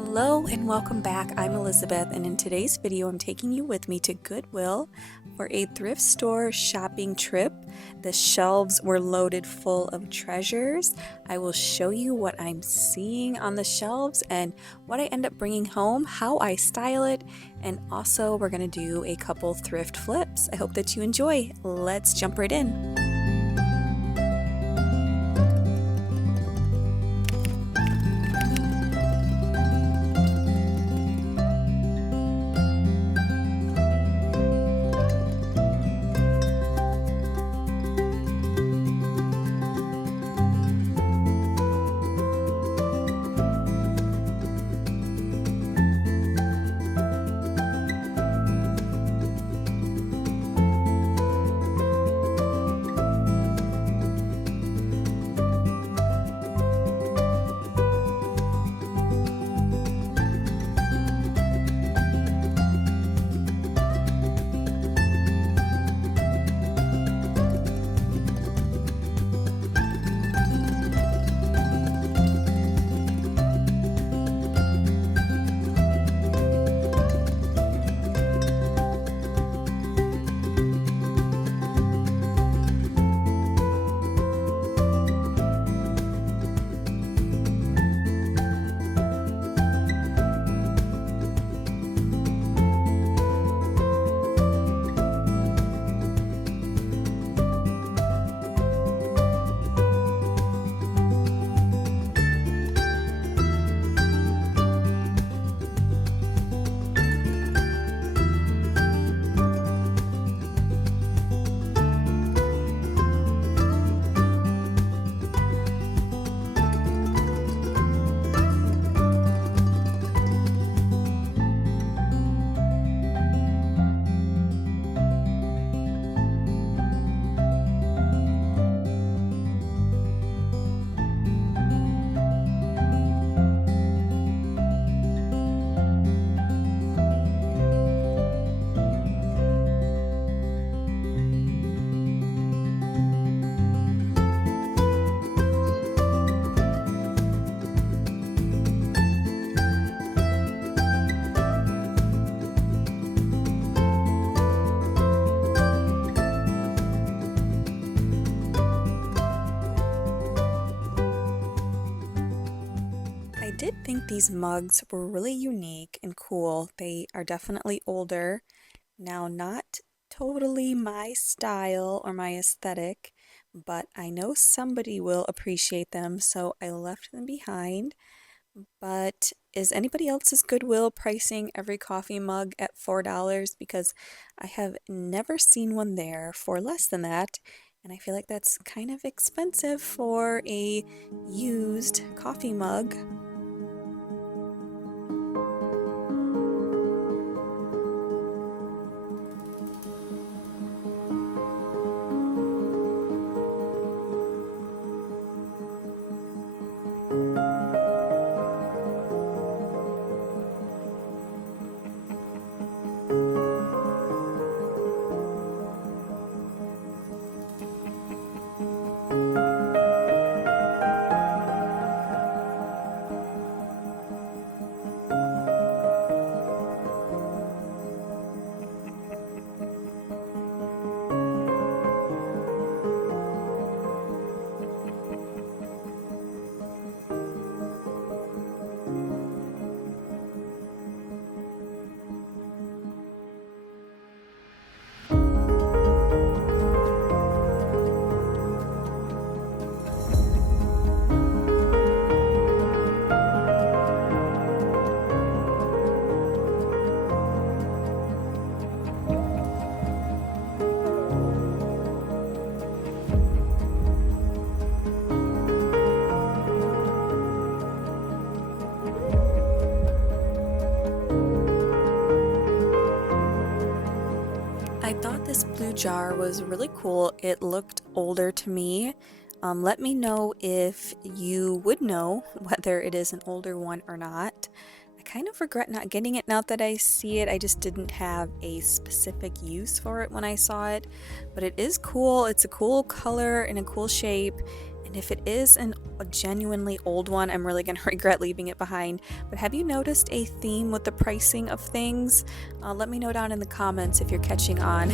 Hello and welcome back. I'm Elizabeth, and in today's video I'm taking you with me to Goodwill for a thrift store shopping trip. The shelves were loaded full of treasures. I will show you what I'm seeing on the shelves and what I end up bringing home, how I style it, and also we're going to do a couple thrift flips. I hope that you enjoy. Let's jump right in. I did think these mugs were really unique and cool. They are definitely older. Now, not totally my style or my aesthetic, but I know somebody will appreciate them, so I left them behind. But is anybody else's Goodwill pricing every coffee mug at $4? Because I have never seen one there for less than that, and I feel like that's kind of expensive for a used coffee mug. I thought this blue jar was really cool. It looked older to me. Let me know if you would know whether it is an older one or not. I kind of regret not getting it now that I see it. I just didn't have a specific use for it when I saw it. But it is cool. It's a cool color and a cool shape. And if it is a genuinely old one, I'm really going to regret leaving it behind. But have you noticed a theme with the pricing of things? Let me know down in the comments if you're catching on.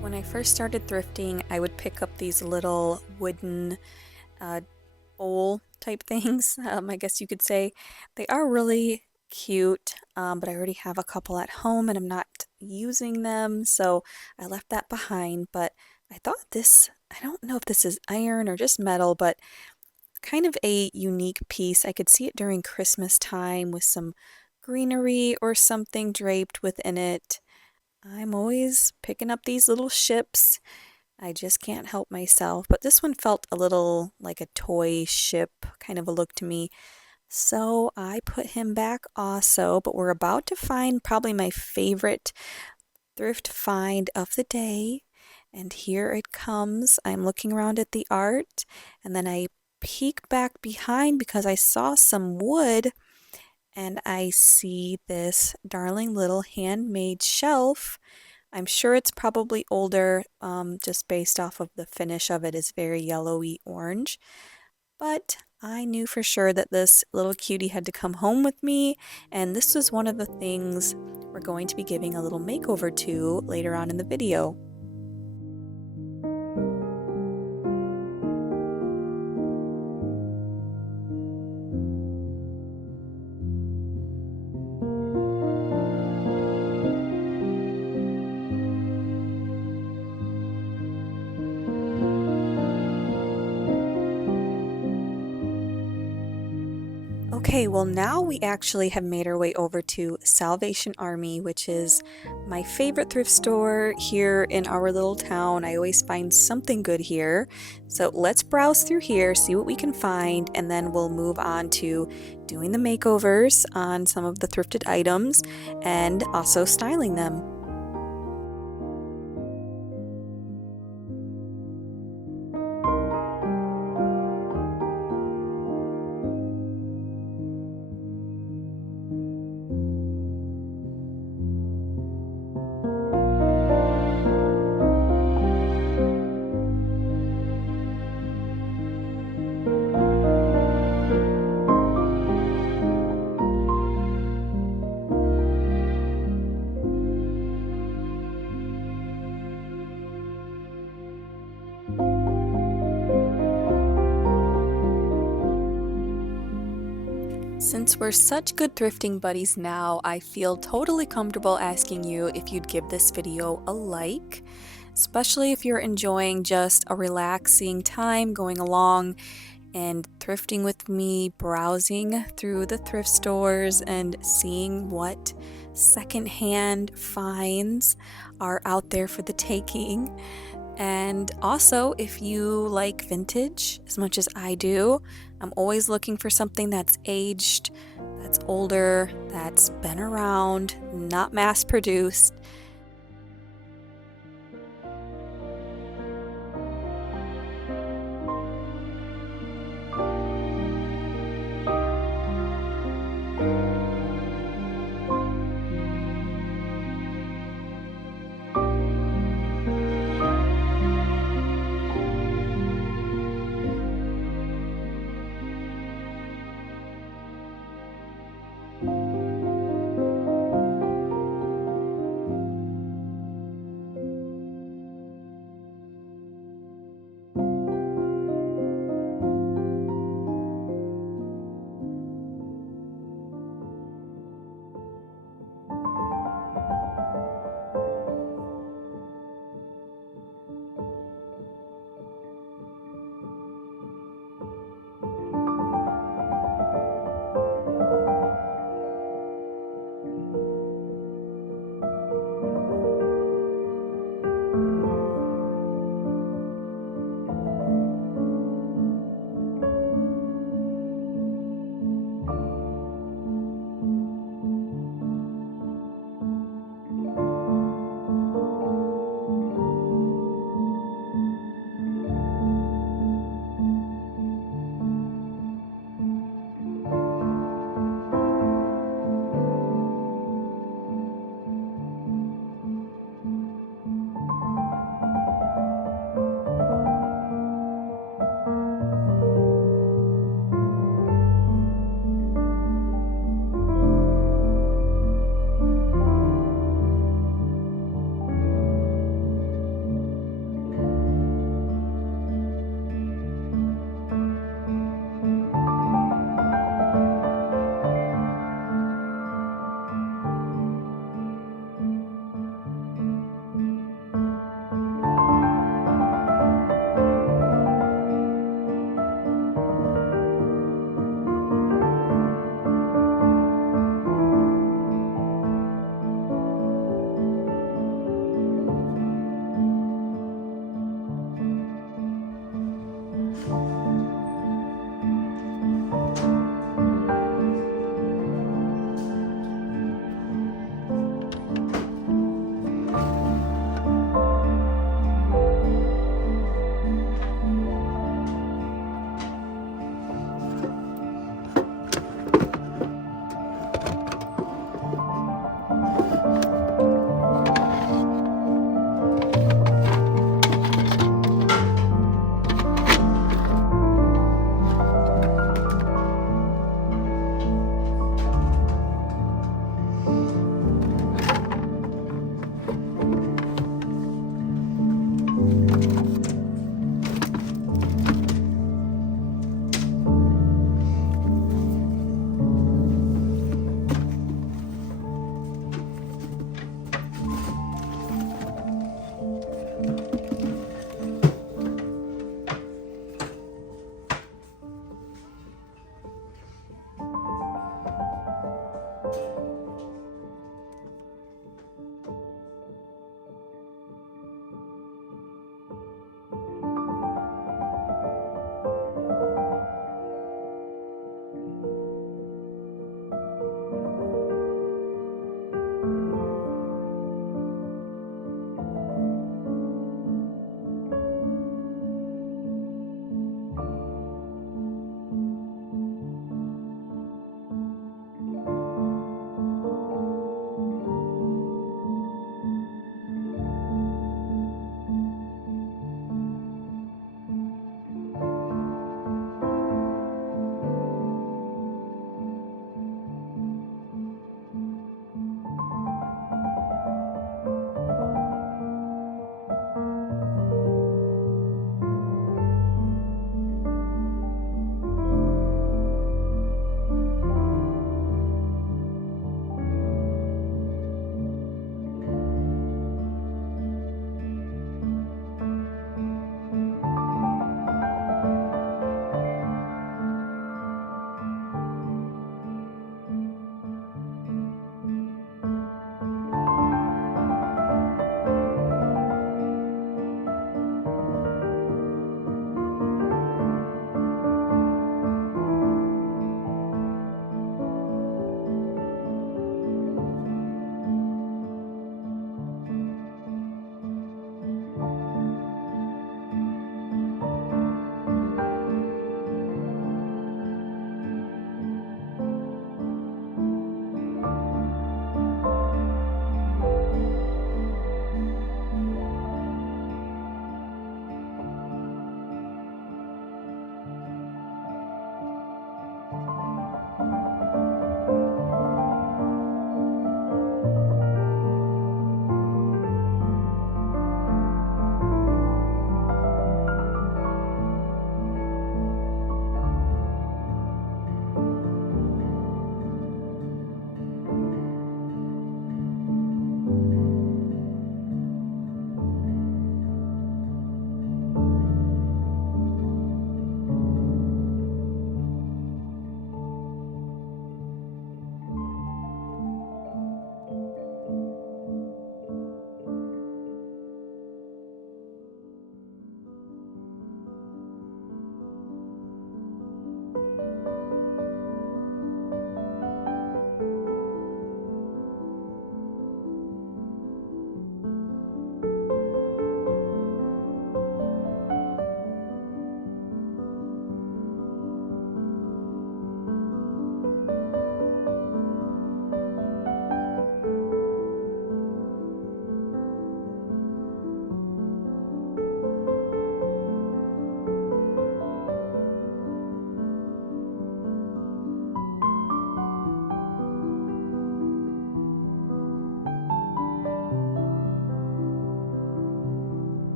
When I first started thrifting, I would pick up these little wooden uh, bowl type things, I guess you could say. They are really cute, but I already have a couple at home and I'm not using them, so I left that behind. But I thought this, I don't know if this is iron or just metal, but kind of a unique piece. I could see it during Christmas time with some greenery or something draped within it. I'm always picking up these little ships. I just can't help myself. But this one felt a little like a toy ship kind of a look to me. So I put him back also. But we're about to find probably my favorite thrift find of the day. And here it comes. I'm looking around at the art and then I peek back behind because I saw some wood and I see this darling little handmade shelf. I'm sure it's probably older, just based off of the finish of it is very yellowy orange. But I knew for sure that this little cutie had to come home with me, and this was one of the things we're going to be giving a little makeover to later on in the video. Okay, well, now we actually have made our way over to Salvation Army, which is my favorite thrift store here in our little town. I always find something good here. So let's browse through here, see what we can find, and then we'll move on to doing the makeovers on some of the thrifted items and also styling them. Since we're such good thrifting buddies now, I feel totally comfortable asking you if you'd give this video a like, especially if you're enjoying just a relaxing time going along and thrifting with me, browsing through the thrift stores and seeing what secondhand finds are out there for the taking. And also, if you like vintage as much as I do, I'm always looking for something that's aged, that's older, that's been around, not mass produced.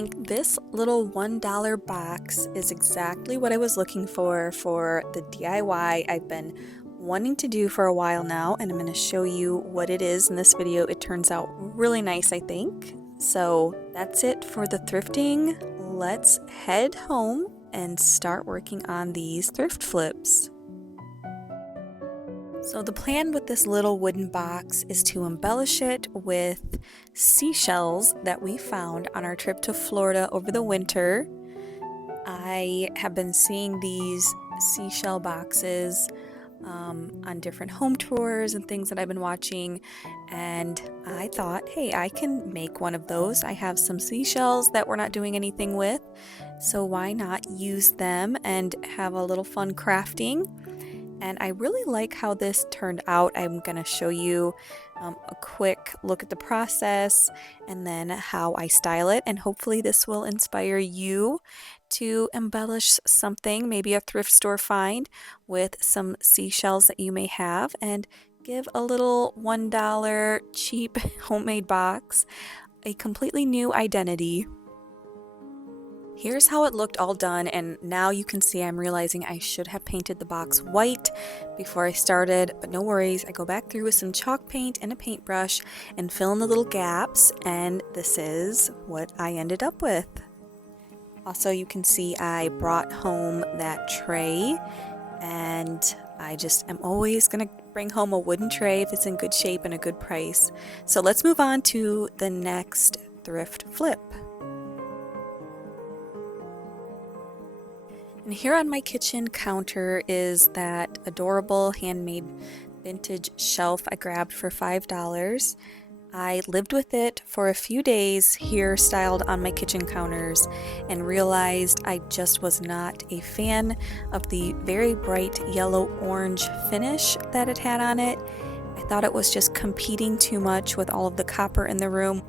think this little $1 box is exactly what I was looking for the DIY I've been wanting to do for a while now, and I'm going to show you what it is in this video. It turns out really nice, I think. So that's it for the thrifting. Let's head home and start working on these thrift flips. So the plan with this little wooden box is to embellish it with seashells that we found on our trip to Florida over the winter. I have been seeing these seashell boxes on different home tours and things that I've been watching, and I thought, hey, I can make one of those. I have some seashells that we're not doing anything with, so why not use them and have a little fun crafting? And I really like how this turned out. I'm going to show you a quick look at the process and then how I style it. And hopefully this will inspire you to embellish something, maybe a thrift store find with some seashells that you may have, and give a little $1 cheap homemade box a completely new identity. Here's how it looked all done, and now you can see I'm realizing I should have painted the box white before I started, but no worries. I go back through with some chalk paint and a paintbrush and fill in the little gaps, and this is what I ended up with. Also, you can see I brought home that tray, and I just am always going to bring home a wooden tray if it's in good shape and a good price. So let's move on to the next thrift flip. And here on my kitchen counter is that adorable handmade vintage shelf I grabbed for $5. I lived with it for a few days here styled on my kitchen counters and realized I just was not a fan of the very bright yellow-orange finish that it had on it. I thought it was just competing too much with all of the copper in the room.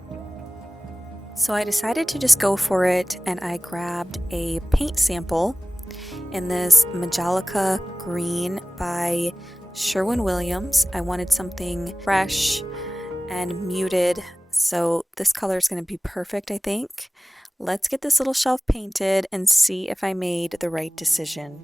So I decided to just go for it, and I grabbed a paint sample in this Majolica Green by Sherwin-Williams. I wanted something fresh and muted, so this color is going to be perfect, I think. Let's get this little shelf painted and see if I made the right decision.